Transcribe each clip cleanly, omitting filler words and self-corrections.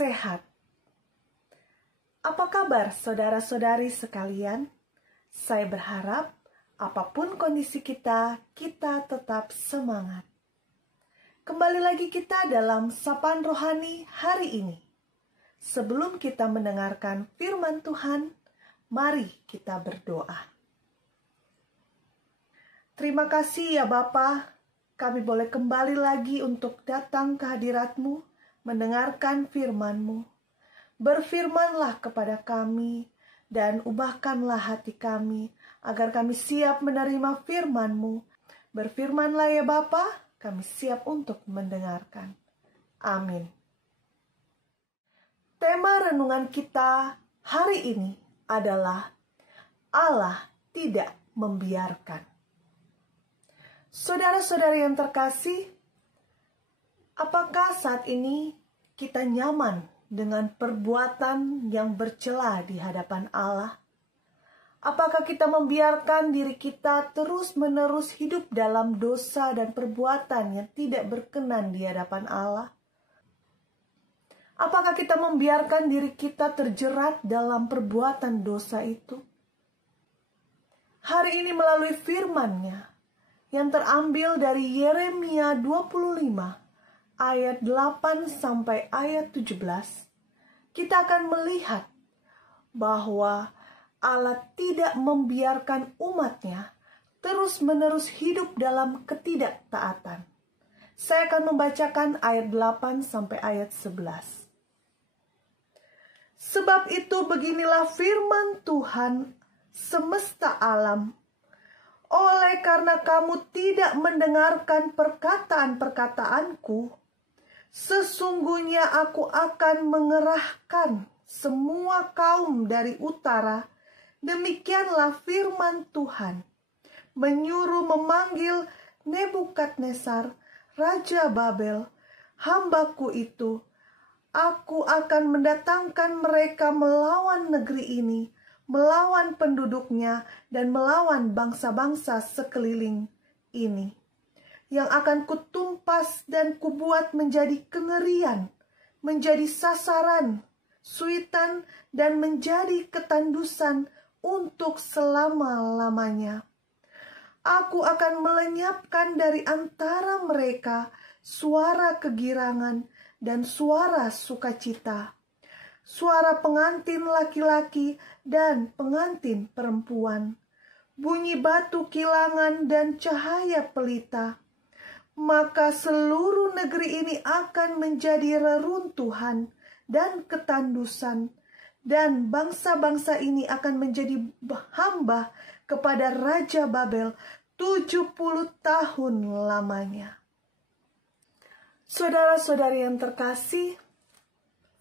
sehat. Apa kabar saudara-saudari sekalian? Saya berharap apapun kondisi kita tetap semangat. Kembali lagi kita dalam Sapaan Rohani hari ini. Sebelum kita mendengarkan firman Tuhan, mari kita berdoa. Terima kasih ya Bapa, kami boleh kembali lagi untuk datang ke hadirat-Mu, mendengarkan firman-Mu. Berfirmanlah kepada kami dan ubahkanlah hati kami agar kami siap menerima firman-Mu. Berfirmanlah ya Bapa, kami siap untuk mendengarkan. Amin. Tema renungan kita hari ini adalah Allah tidak membiarkan. Saudara-saudari yang terkasih, apakah saat ini kita nyaman dengan perbuatan yang bercela di hadapan Allah? Apakah kita membiarkan diri kita terus-menerus hidup dalam dosa dan perbuatan yang tidak berkenan di hadapan Allah? Apakah kita membiarkan diri kita terjerat dalam perbuatan dosa itu? Hari ini melalui firman-Nya yang terambil dari Yeremia 25 ayat 8 sampai ayat 17, kita akan melihat bahwa Allah tidak membiarkan umat-Nya terus-menerus hidup dalam ketidaktaatan. Saya akan membacakan ayat 8 sampai ayat 11. Sebab itu beginilah firman Tuhan semesta alam. Oleh karena kamu tidak mendengarkan perkataan-perkataanku, sesungguhnya aku akan mengerahkan semua kaum dari utara. Demikianlah firman Tuhan, menyuruh memanggil Nebukadnezar, Raja Babel, hambaku itu. Aku akan mendatangkan mereka melawan negeri ini, melawan penduduknya, dan melawan bangsa-bangsa sekeliling ini, yang akan kutumpas dan kubuat menjadi kengerian, menjadi sasaran, suitan, dan menjadi ketandusan untuk selama-lamanya. Aku akan melenyapkan dari antara mereka suara kegirangan dan suara sukacita, suara pengantin laki-laki dan pengantin perempuan, bunyi batu kilangan dan cahaya pelita. Maka seluruh negeri ini akan menjadi reruntuhan dan ketandusan, dan bangsa-bangsa ini akan menjadi hamba kepada Raja Babel 70 tahun lamanya. Saudara-saudari yang terkasih,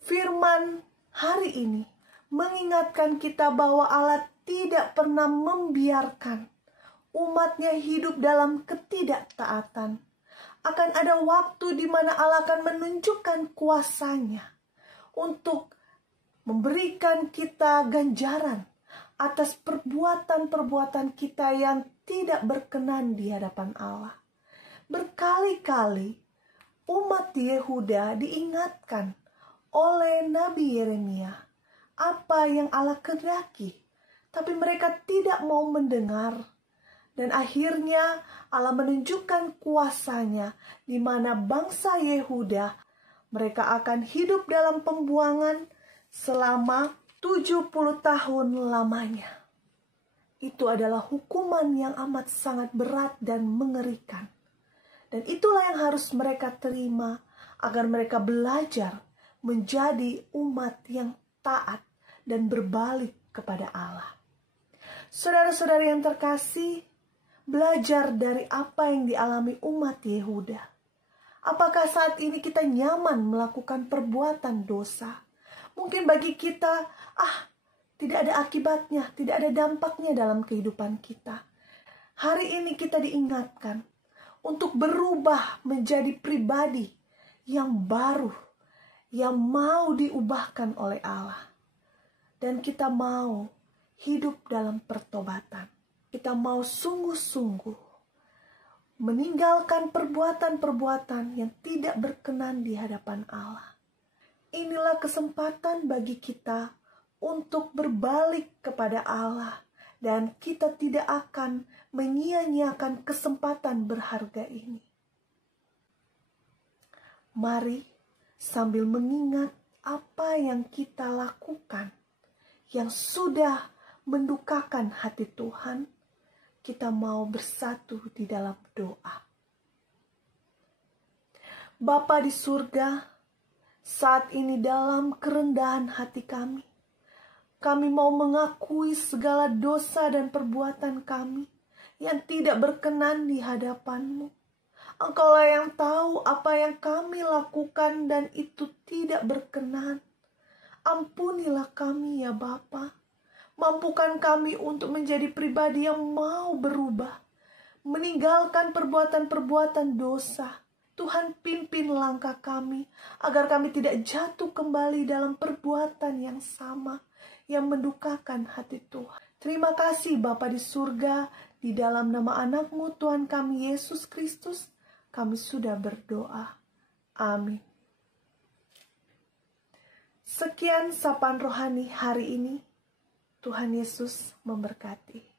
firman hari ini mengingatkan kita bahwa Allah tidak pernah membiarkan umat-Nya hidup dalam ketidaktaatan. Akan ada waktu di mana Allah akan menunjukkan kuasa-Nya untuk memberikan kita ganjaran atas perbuatan-perbuatan kita yang tidak berkenan di hadapan Allah. Berkali-kali umat Yehuda diingatkan oleh Nabi Yeremia apa yang Allah kehendaki, tapi mereka tidak mau mendengar. Dan akhirnya Allah menunjukkan kuasa-Nya di mana bangsa Yehuda mereka akan hidup dalam pembuangan selama 70 tahun lamanya. Itu adalah hukuman yang amat sangat berat dan mengerikan. Dan itulah yang harus mereka terima agar mereka belajar menjadi umat yang taat dan berbalik kepada Allah. Saudara-saudari yang terkasih, belajar dari apa yang dialami umat Yehuda. Apakah saat ini kita nyaman melakukan perbuatan dosa? Mungkin bagi kita, tidak ada akibatnya, tidak ada dampaknya dalam kehidupan kita. Hari ini kita diingatkan untuk berubah menjadi pribadi yang baru, yang mau diubahkan oleh Allah. Dan kita mau hidup dalam pertobatan. Kita mau sungguh-sungguh meninggalkan perbuatan-perbuatan yang tidak berkenan di hadapan Allah. inilah kesempatan bagi kita untuk berbalik kepada Allah, dan kita tidak akan menyia-nyiakan kesempatan berharga ini. Mari sambil mengingat apa yang kita lakukan yang sudah mendukakan hati Tuhan, kita mau bersatu di dalam doa. Bapa di surga, saat ini dalam kerendahan hati kami mau mengakui segala dosa dan perbuatan kami yang tidak berkenan di hadapan-Mu. Engkaulah yang tahu apa yang kami lakukan dan itu tidak berkenan. Ampunilah kami ya Bapa. Mampukan kami untuk menjadi pribadi yang mau berubah, meninggalkan perbuatan-perbuatan dosa. Tuhan, pimpin langkah kami agar kami tidak jatuh kembali dalam perbuatan yang sama yang mendukakan hati Tuhan. Terima kasih Bapa di surga, di dalam nama anak-Mu Tuhan kami Yesus Kristus, kami sudah berdoa. Amin. Sekian sapaan rohani hari ini. Tuhan Yesus memberkati.